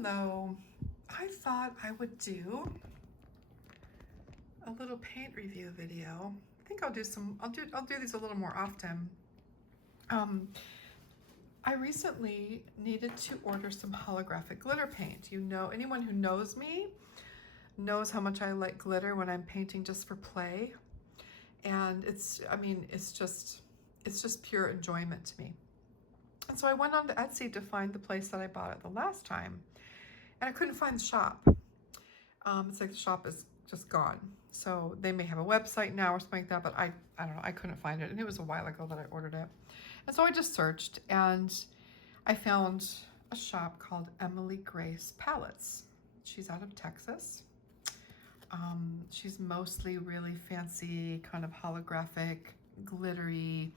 one though, I thought I would do a little paint review video. I think I'll do these a little more often. I recently needed to order some holographic glitter paint. You know, anyone who knows me knows how much I like glitter when I'm painting just for play. And it's just pure enjoyment to me. And so I went on to Etsy to find the place that I bought it the last time, and I couldn't find the shop. It's like the shop is just gone. So they may have a website now or something like that, but I don't know, I couldn't find it. And it was a while ago that I ordered it. And so I just searched and I found a shop called Emily Grace Palettes. She's out of Texas. She's mostly really fancy, kind of holographic, glittery,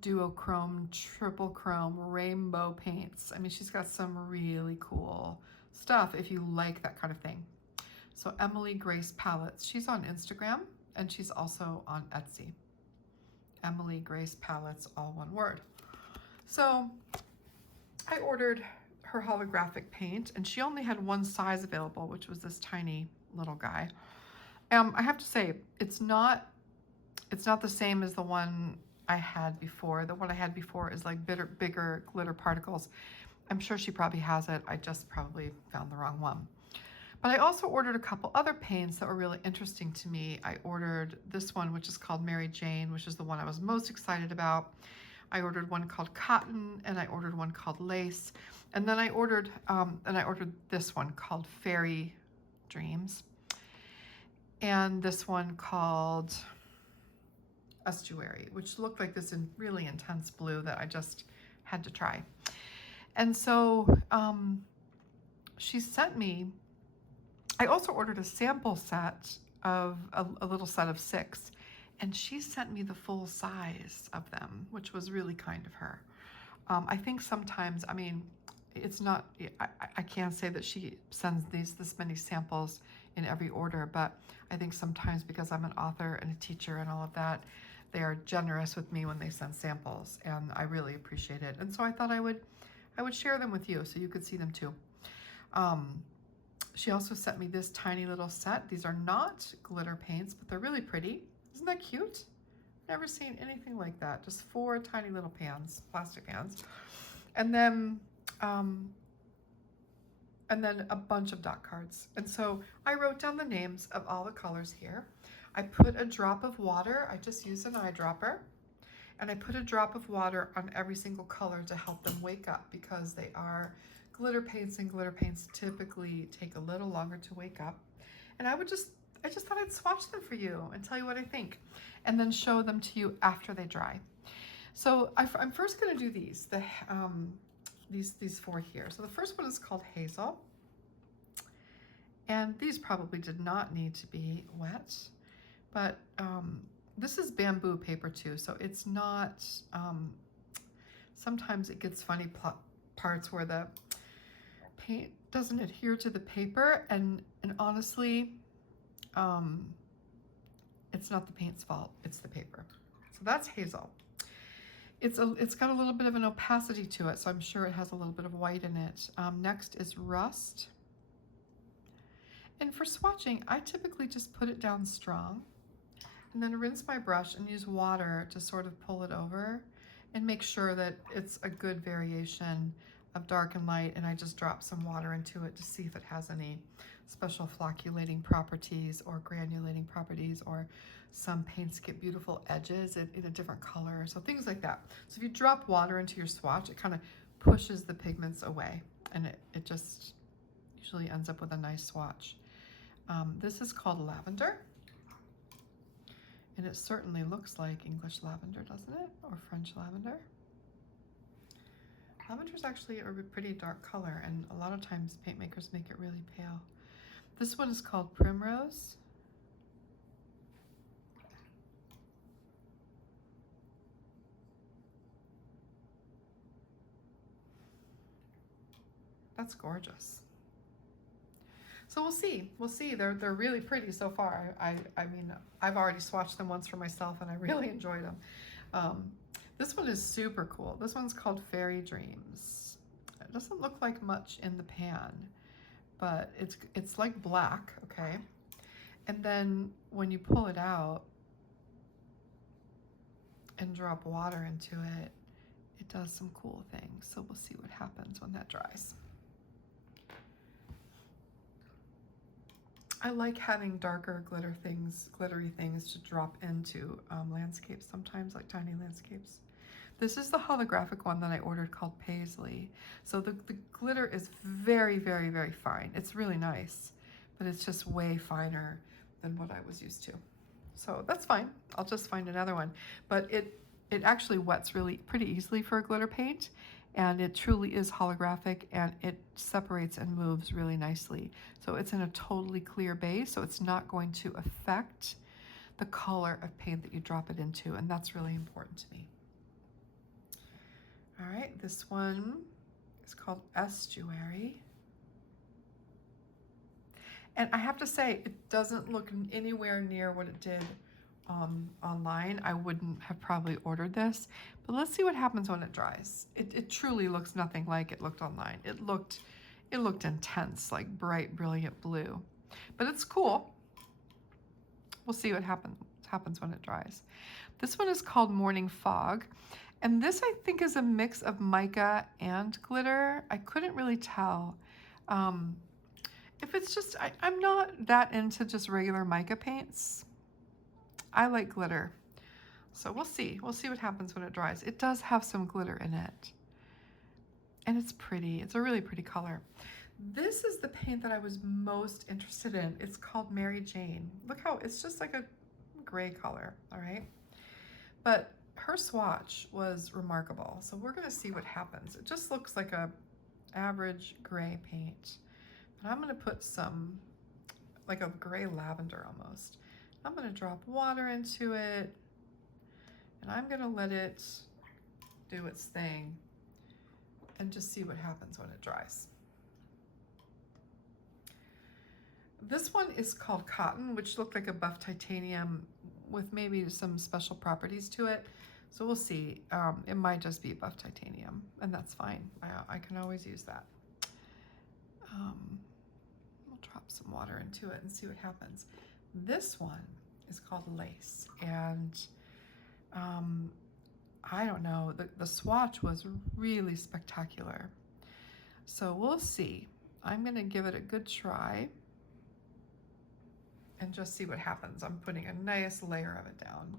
duochrome, triple chrome, rainbow paints. I mean, she's got some really cool stuff if you like that kind of thing. So Emily Grace Palettes, she's on Instagram and she's also on Etsy. Emily Grace Palettes, all one word. So I ordered her holographic paint and she only had one size available, which was this tiny little guy. I have to say, it's not the same as the one I had before. The one I had before is like bigger glitter particles. I'm sure she probably has it. I just probably found the wrong one. But I also ordered a couple other paints that were really interesting to me. I ordered this one, which is called Mary Jane, which is the one I was most excited about. I ordered one called Cotton, and I ordered one called Lace. And then I ordered this one called Fairy Dreams. And this one called Estuary, which looked like this in really intense blue that I just had to try. And so she sent me, I also ordered a sample set of a little set of 6, and she sent me the full size of them, which was really kind of her. I think sometimes, I mean, it's not, I can't say that she sends this many samples in every order, but I think sometimes because I'm an author and a teacher and all of that, they are generous with me when they send samples, and I really appreciate it. And so I thought I would share them with you so you could see them too. She also sent me this tiny little set. These are not glitter paints, but they're really pretty. Isn't that cute? Never seen anything like that. Just 4 tiny little pans, plastic pans. And then a bunch of dot cards. And so I wrote down the names of all the colors here. I put a drop of water. I just used an eyedropper. And I put a drop of water on every single color to help them wake up, because they are glitter paints, and glitter paints typically take a little longer to wake up. And I just thought I'd swatch them for you and tell you what I think, and then show them to you after they dry. So I'm first going to do these 4 here. So the first one is called Hazel, and these probably did not need to be wet, but this is bamboo paper too, so it's not, sometimes it gets funny parts where the paint doesn't adhere to the paper, and honestly, it's not the paint's fault, it's the paper. So that's Hazel. It's got a little bit of an opacity to it, so I'm sure it has a little bit of white in it. Next is Rust. And for swatching, I typically just put it down strong and then rinse my brush and use water to sort of pull it over and make sure that it's a good variation of dark and light. And I just drop some water into it to see if it has any special flocculating properties or granulating properties, or some paints get beautiful edges in a different color. So things like that. So if you drop water into your swatch, it kind of pushes the pigments away, and it just usually ends up with a nice swatch. This is called Lavender. And it certainly looks like English lavender, doesn't it? Or French lavender. Lavender is actually a pretty dark color, and a lot of times paint makers make it really pale. This one is called Primrose. That's gorgeous. So we'll see. We'll see. They're really pretty so far. I mean, I've already swatched them once for myself, and I really enjoyed them. This one is super cool. This one's called Fairy Dreams. It doesn't look like much in the pan, but it's like black, okay? And then when you pull it out and drop water into it, it does some cool things. So we'll see what happens when that dries. I like having darker glittery things to drop into landscapes sometimes, like tiny landscapes. This is the holographic one that I ordered called Paisley. So the glitter is very, very, very fine. It's really nice, but it's just way finer than what I was used to. So that's fine. I'll just find another one. But it actually wets really pretty easily for a glitter paint, and it truly is holographic, and it separates and moves really nicely. So it's in a totally clear base, so it's not going to affect the color of paint that you drop it into, and that's really important to me. All right, this one is called Estuary. And I have to say, it doesn't look anywhere near what it did online. I wouldn't have probably ordered this, but let's see what happens when it dries. It truly looks nothing like it looked online. It looked intense, like bright, brilliant blue, but it's cool. We'll see what happens when it dries. This one is called Morning Fog, and this I think is a mix of mica and glitter. I couldn't really tell. If it's just, I'm not that into just regular mica paints. I like glitter. So we'll see. We'll see what happens when it dries. It does have some glitter in it. And it's pretty. It's a really pretty color. This is the paint that I was most interested in. It's called Mary Jane. Look how, it's just like a gray color, all right? But her swatch was remarkable. So we're gonna see what happens. It just looks like a average gray paint. But I'm gonna put some, like a gray lavender almost. I'm gonna drop water into it, and I'm gonna let it do its thing and just see what happens when it dries. This one is called Cotton, which looked like a buff titanium with maybe some special properties to it. So we'll see. It might just be buff titanium, and that's fine. I can always use that. We'll drop some water into it and see what happens. This one is called Lace, and I don't know, the swatch was really spectacular. So we'll see. I'm gonna give it a good try and just see what happens. I'm putting a nice layer of it down.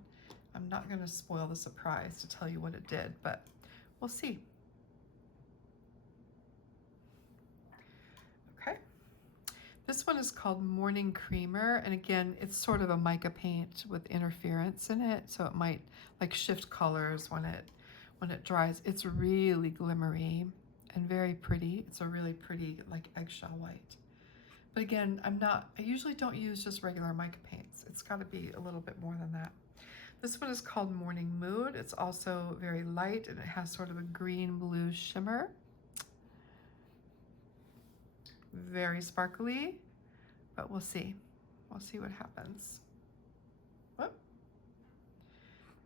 I'm not gonna spoil the surprise to tell you what it did, but we'll see. Okay. This one is called Morning Creamer, and again, it's sort of a mica paint with interference in it, so it might like shift colors when it dries. It's really glimmery and very pretty. It's a really pretty like eggshell white. But again, I usually don't use just regular mica paints. It's got to be a little bit more than that. This one is called Morning Mood. It's also very light, and it has sort of a green-blue shimmer. Very sparkly, but we'll see. We'll see what happens. Whoop.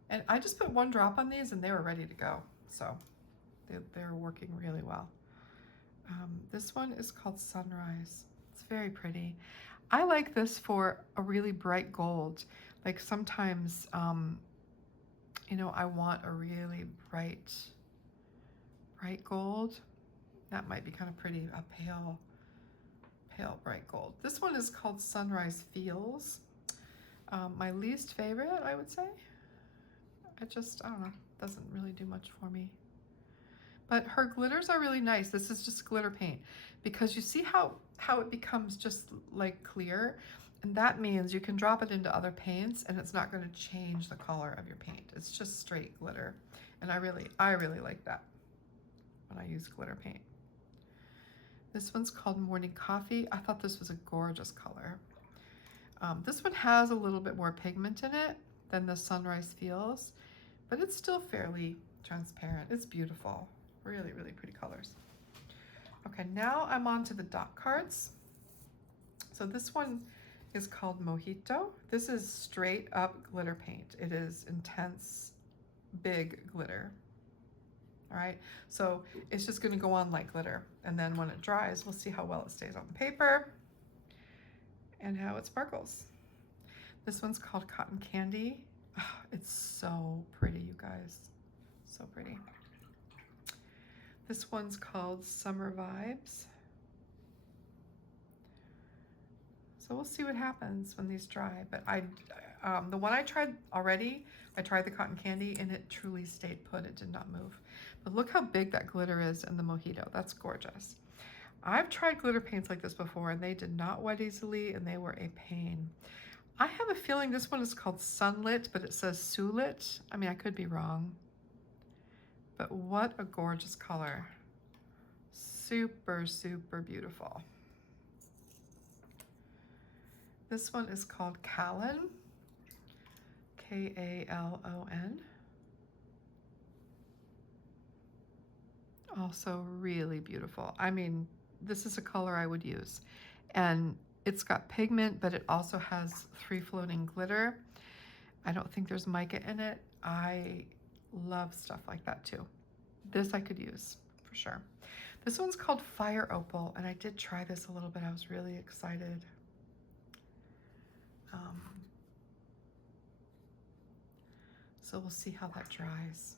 And I just put one drop on these, and they were ready to go. So they're working really well. This one is called Sunrise. It's very pretty. I like this for a really bright gold. Like sometimes, you know, I want a really bright gold. That might be kind of pretty, a pale bright gold. This one is called Sunrise Feels. My least favorite, I would say. I don't know, doesn't really do much for me. But her glitters are really nice. This is just glitter paint, because you see how it becomes just like clear, and that means you can drop it into other paints and it's not going to change the color of your paint. It's just straight glitter, and I really like that when I use glitter paint. This one's called Morning Coffee. I thought this was a gorgeous color. This one has a little bit more pigment in it than the Sunrise Feels, but it's still fairly transparent. It's beautiful. Really, really pretty colors. Okay, now I'm on to the dot cards. So this one is called Mojito. This is straight up glitter paint. It is intense, big glitter. All right, so it's just going to go on like glitter, and then when it dries, we'll see how well it stays on the paper and how it sparkles. This one's called Cotton Candy. Oh, it's so pretty, you guys. So pretty. This one's called Summer Vibes. So we'll see what happens when these dry. But the one I tried already, I tried the Cotton Candy, and it truly stayed put. It did not move. But look how big that glitter is in the Mojito. That's gorgeous. I've tried glitter paints like this before, and they did not wet easily, and they were a pain. I have a feeling this one is called Sunlit, but it says Sulit. I mean, I could be wrong. But what a gorgeous color. Super, super beautiful. This one is called Kalon, K-A-L-O-N. Also really beautiful. I mean, this is a color I would use. And it's got pigment, but it also has free-floating glitter. I don't think there's mica in it. I love stuff like that too. This I could use for sure. This one's called Fire Opal, and I did try this a little bit. I was really excited. So we'll see how that dries.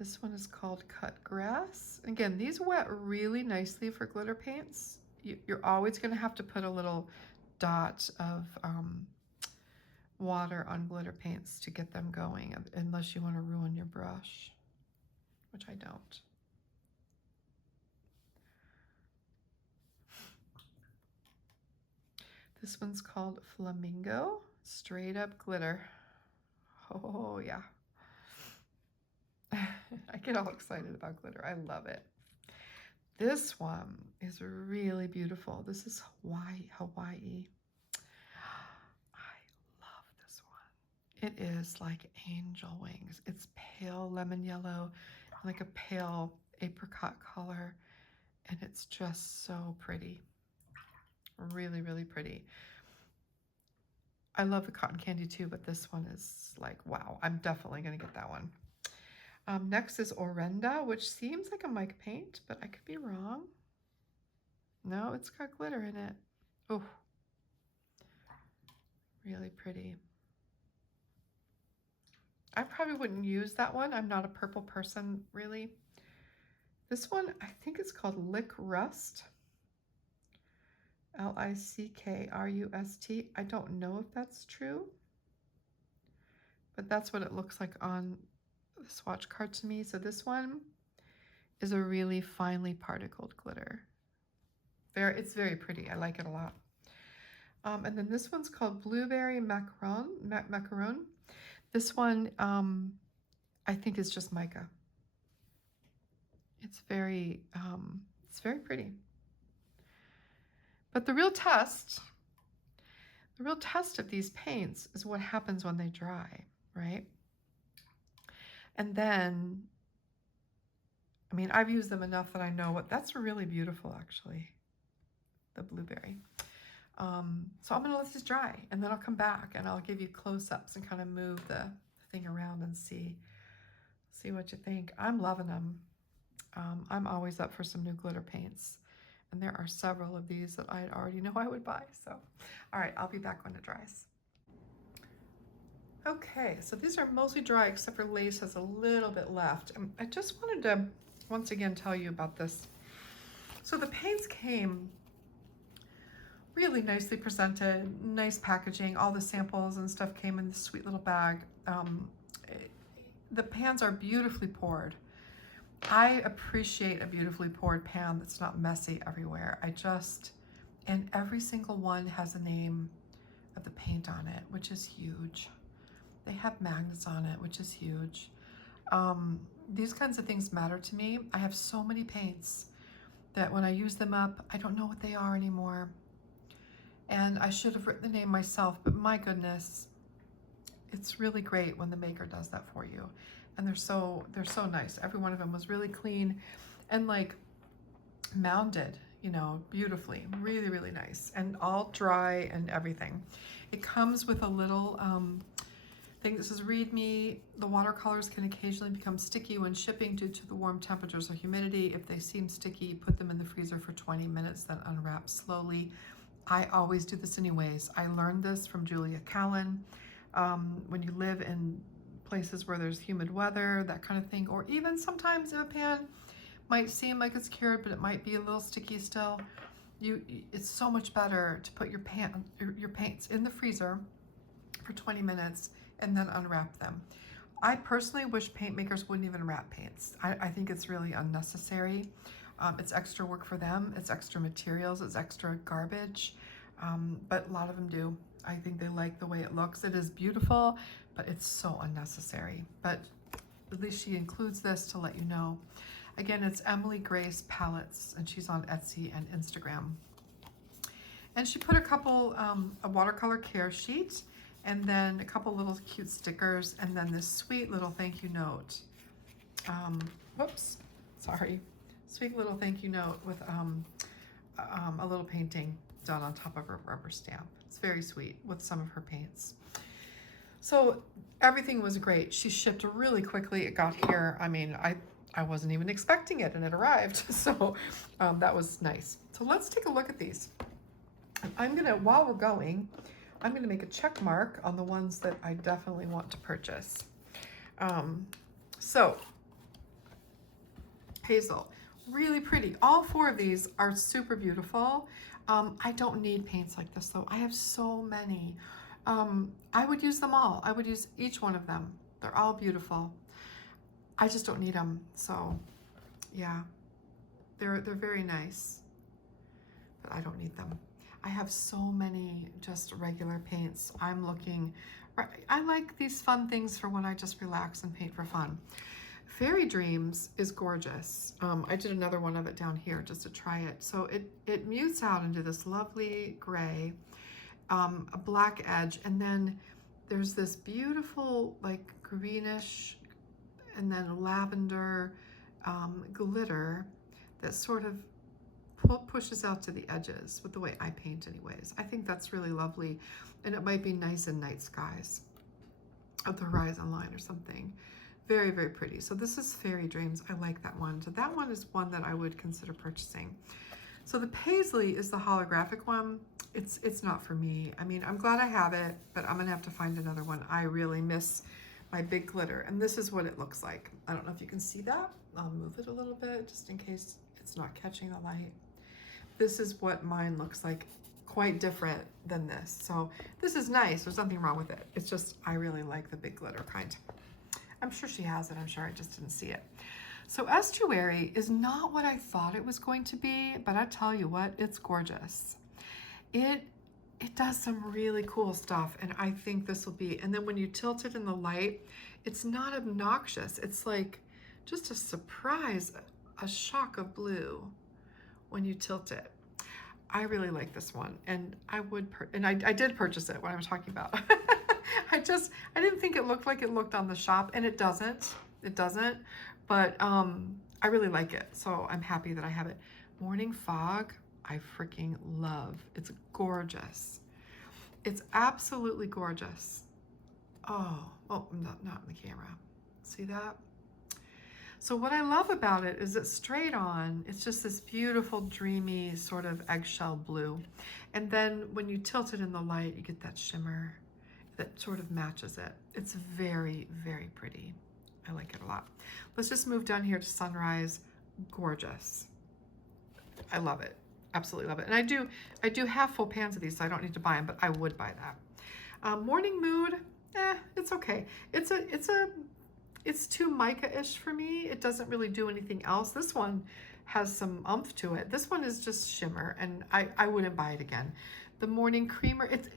This one is called Cut Grass. Again, these wet really nicely for glitter paints. You're always going to have to put a little dot of water on glitter paints to get them going, unless you want to ruin your brush, which I don't. This one's called Flamingo, straight up glitter. Oh yeah. I get all excited about glitter. I love it. This one is really beautiful. This is Hawaii. I love this one. It is like angel wings. It's pale lemon yellow, like a pale apricot color, and it's just so pretty. Really, really pretty. I love the Cotton Candy too, but this one is like, wow, I'm definitely going to get that one. Next is Orenda, which seems like a mica paint, but I could be wrong. No, it's got glitter in it. Oh, really pretty. I probably wouldn't use that one. I'm not a purple person, really. This one, I think it's called Lick Rust. L-I-C-K-R-U-S-T. I don't know if that's true, but that's what it looks like on the swatch card to me. So this one is a really finely particled glitter. It's very pretty. I like it a lot. And then this one's called Blueberry Macaron. This one, I think is just mica. It's very pretty. But the real test of these paints is what happens when they dry, right? And then, I mean, I've used them enough that I know that's really beautiful, actually, the blueberry. So I'm gonna let this dry, and then I'll come back and I'll give you close-ups and kind of move the thing around and see what you think. I'm loving them. I'm always up for some new glitter paints. And there are several of these that I already know I would buy. So, all right, I'll be back when it dries. Okay, so these are mostly dry except for Lace has a little bit left. I just wanted to once again tell you about this. So the paints came really nicely presented, nice packaging. All the samples and stuff came in this sweet little bag. The pans are beautifully poured. I appreciate a beautifully poured pan that's not messy everywhere. And every single one has a name of the paint on it, which is huge. They have magnets on it, which is huge. These kinds of things matter to me. I have so many paints that when I use them up, I don't know what they are anymore. And I should have written the name myself, but my goodness, it's really great when the maker does that for you. And they're so nice. Every one of them was really clean and like mounded, you know, beautifully, really, really nice, and all dry and everything. It comes with a little, thing that says, read me, the watercolors can occasionally become sticky when shipping due to the warm temperatures or humidity. If they seem sticky, put them in the freezer for 20 minutes, then unwrap slowly. I always do this anyways. I learned this from Julia Callan. When you live in places where there's humid weather, that kind of thing, or even sometimes if a pan might seem like it's cured, but it might be a little sticky still, it's so much better to put your paints in the freezer for 20 minutes and then unwrap them. I personally wish paint makers wouldn't even wrap paints. I think it's really unnecessary. It's extra work for them, it's extra materials, it's extra garbage, but a lot of them do. I think they like the way it looks. It is beautiful, but it's so unnecessary. But at least she includes this to let you know. Again, it's Emily Grace Palettes, and she's on Etsy and Instagram. And she put a couple, a watercolor care sheet, and then a couple little cute stickers, and then this sweet little thank you note. Whoops, sorry. Sweet little thank you note with a little painting done on top of her rubber stamp. It's very sweet with some of her paints. So everything was great. She shipped really quickly. It got here. I mean, I wasn't even expecting it, and it arrived. So that was nice. So let's take a look at these. I'm gonna, while we're going, I'm gonna make a check mark on the ones that I definitely want to purchase. So Hazel, really pretty. All four of these are super beautiful. I don't need paints like this though. I have so many. I would use them all. I would use each one of them. They're all beautiful. I just don't need them. So yeah, they're very nice, but I don't need them. I have so many just regular paints. I like these fun things for when I just relax and paint for fun. Fairy Dreams is gorgeous. I did another one of it down here just to try it. So it mutes out into this lovely gray, a black edge, and then there's this beautiful like greenish and then lavender glitter that sort of pushes out to the edges with the way I paint anyways. I think that's really lovely, and it might be nice in night skies at the horizon line or something. Very, very pretty. So this is Fairy Dreams. I like that one. So that one is one that I would consider purchasing. So the Paisley is the holographic one. It's not for me. I mean, I'm glad I have it, but I'm gonna have to find another one. I really miss my big glitter, and this is what it looks like. I don't know if you can see that. I'll move it a little bit just in case it's not catching the light. This is what mine looks like, quite different than this. So this is nice. There's nothing wrong with it. It's just, I really like the big glitter kind. I'm sure she has it. I'm sure I just didn't see it. So Estuary is not what I thought it was going to be, but I tell you what, it's gorgeous. It does some really cool stuff, and I think this will be, and then when you tilt it in the light, it's not obnoxious. It's like just a surprise, a shock of blue when you tilt it. I really like this one, and I did purchase it when I was talking about. I didn't think it looked like it looked on the shop, and it doesn't, but I really like it, so I'm happy that I have it. Morning Fog, I freaking love. It's gorgeous. It's absolutely gorgeous. Oh, not in the camera. See that? So what I love about it is it's straight on. It's just this beautiful, dreamy sort of eggshell blue. And then when you tilt it in the light, you get that shimmer that sort of matches it. It's very, very pretty. I like it a lot. Let's just move down here to Sunrise. Gorgeous. I love it. Absolutely love it. And I do have full pans of these, so I don't need to buy them, but I would buy that. Morning Mood, it's okay. It's too mica-ish for me. It doesn't really do anything else. This one has some oomph to it. This one is just shimmer, and I wouldn't buy it again. The Morning Creamer, it's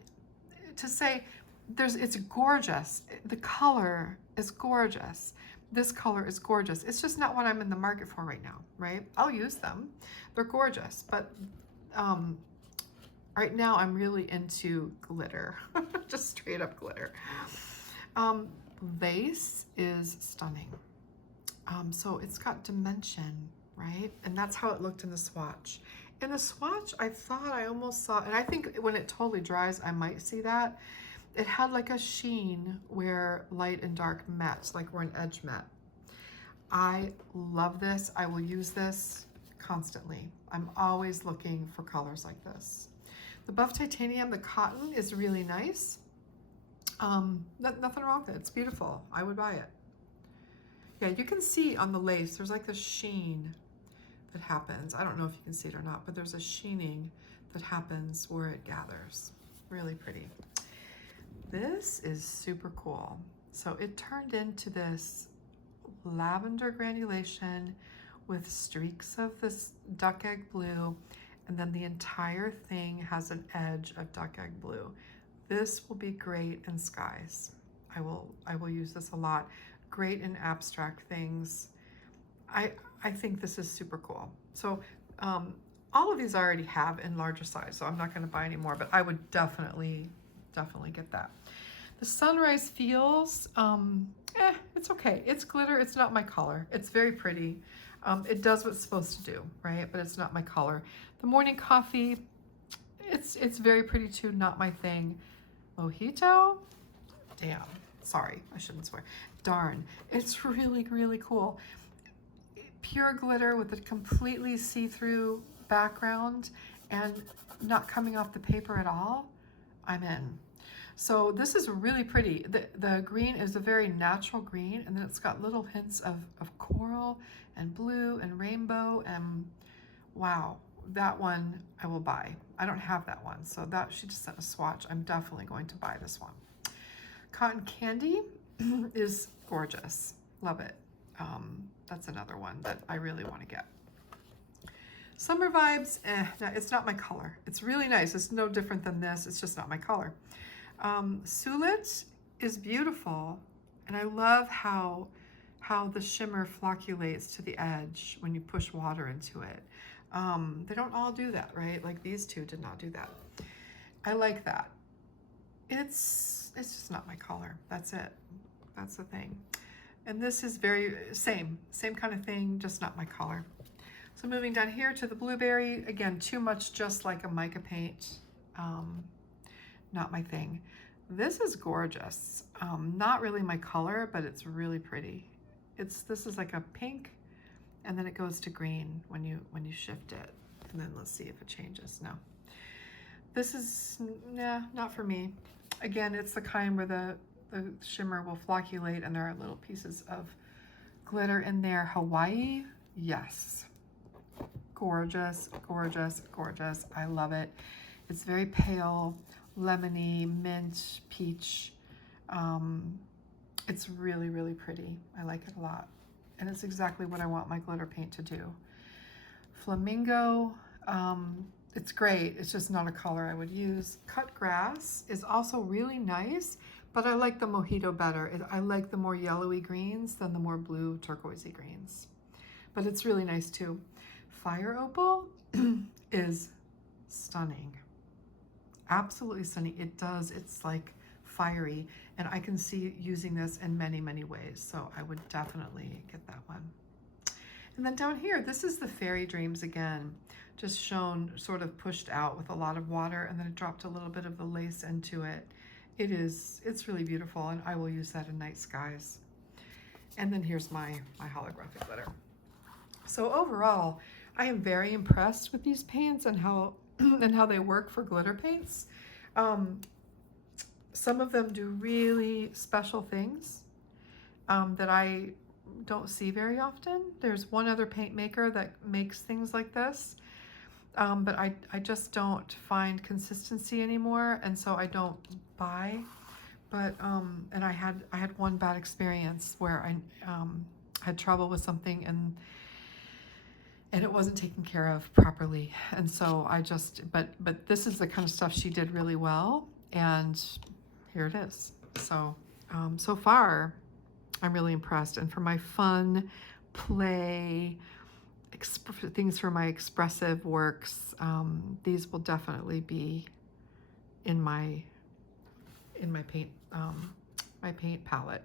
gorgeous. The color is gorgeous. This color is gorgeous. It's just not what I'm in the market for right now, right? I'll use them. They're gorgeous, but right now I'm really into glitter, just straight up glitter. Lace is stunning. So it's got dimension, right? And that's how it looked in the swatch. In the swatch, I thought I almost saw, and I think when it totally dries, I might see that. it had like a sheen where light and dark met, like where an edge met. I love this. I will use this constantly. I'm always looking for colors like this. The buff titanium, the cotton is really nice. Nothing wrong with it. It's beautiful. I would buy it. Yeah, you can see on the lace, there's like this sheen that happens. I don't know if you can see it or not, but there's a sheening that happens where it gathers. Really pretty. This is super cool. So it turned into this lavender granulation with streaks of this duck egg blue, and then the entire thing has an edge of duck egg blue. This will be great in skies. I will use this a lot. Great in abstract things. I think this is super cool. So all of these I already have in larger size, so I'm not going to buy any more, but I would definitely get that. The Sunrise Feels, it's okay. It's glitter. It's not my color. It's very pretty. It does what it's supposed to do, right? But it's not my color. The Morning Coffee, it's very pretty too. Not my thing. Mojito, damn. Sorry, I shouldn't swear. Darn, it's really, really cool. Pure glitter with a completely see-through background and not coming off the paper at all. I'm in. So this is really pretty. The green is a very natural green, and then it's got little hints of coral and blue and rainbow, and wow, that one I will buy. I don't have that one, so that she just sent a swatch. I'm definitely going to buy this one. Cotton Candy is gorgeous. Love it. That's another one that I really want to get. Summer Vibes, no, it's not my color. It's really nice. It's no different than this. It's just not my color. Sulit is beautiful, and I love how the shimmer flocculates to the edge when you push water into it. They don't all do that, right? Like these two did not do that. I like that. It's just not my color. That's it. That's the thing. And this is very same kind of thing, just not my color. So moving down here to the blueberry, again, too much just like a mica paint. Not my thing. This is gorgeous. Not really my color, but it's really pretty. This is like a pink, and then it goes to green when you shift it. And then let's see if it changes. No. This is, nah, not for me. Again, it's the kind where the shimmer will flocculate and there are little pieces of glitter in there. Hawaii, yes. Gorgeous, gorgeous, gorgeous. I love it. It's very pale, lemony, mint, peach. It's really, really pretty. I like it a lot. And it's exactly what I want my glitter paint to do. Flamingo, it's great. It's just not a color I would use. Cut Grass is also really nice, but I like the Mojito better. I like the more yellowy greens than the more blue turquoisey greens. But it's really nice too. Fire Opal is stunning. Absolutely stunning. It's like fiery, and I can see using this in many, many ways. So I would definitely get that one. And then down here, this is the Fairy Dreams again, just shown sort of pushed out with a lot of water, and then it dropped a little bit of the lace into it. It's really beautiful, and I will use that in night skies. And then here's my holographic glitter. So overall, I am very impressed with these paints and how they work for glitter paints. Some of them do really special things that I don't see very often. There's one other paint maker that makes things like this, but I just don't find consistency anymore, and so I don't buy. But and I had one bad experience where I had trouble with something and it wasn't taken care of properly, and so I just but this is the kind of stuff she did really well, and here it is. So so far I'm really impressed. And for my fun play things for my expressive works, these will definitely be in my paint my paint palette.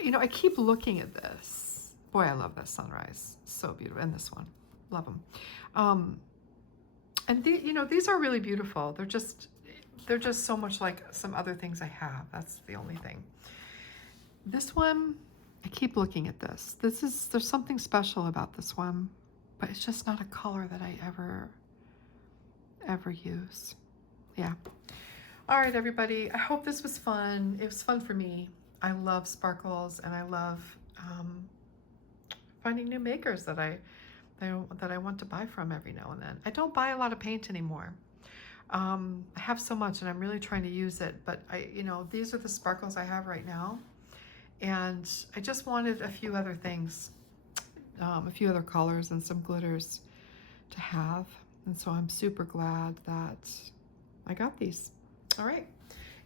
You know, I keep looking at this. Boy, I love this Sunrise. So beautiful. And this one, love them. And you know, these are really beautiful. they're just so much like some other things I have. That's the only thing. This one, I keep looking at this. There's something special about this one, but it's just not a color that I ever use. Yeah. All right, everybody. I hope this was fun. It was fun for me. I love sparkles, and I love finding new makers that I want to buy from every now and then. I don't buy a lot of paint anymore. I have so much, and I'm really trying to use it. But these are the sparkles I have right now, and I just wanted a few other things, a few other colors and some glitters to have. And so I'm super glad that I got these. All right.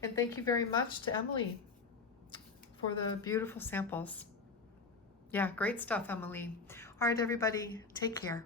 And thank you very much to Emily for the beautiful samples. Yeah, great stuff, Emily. All right, everybody, take care.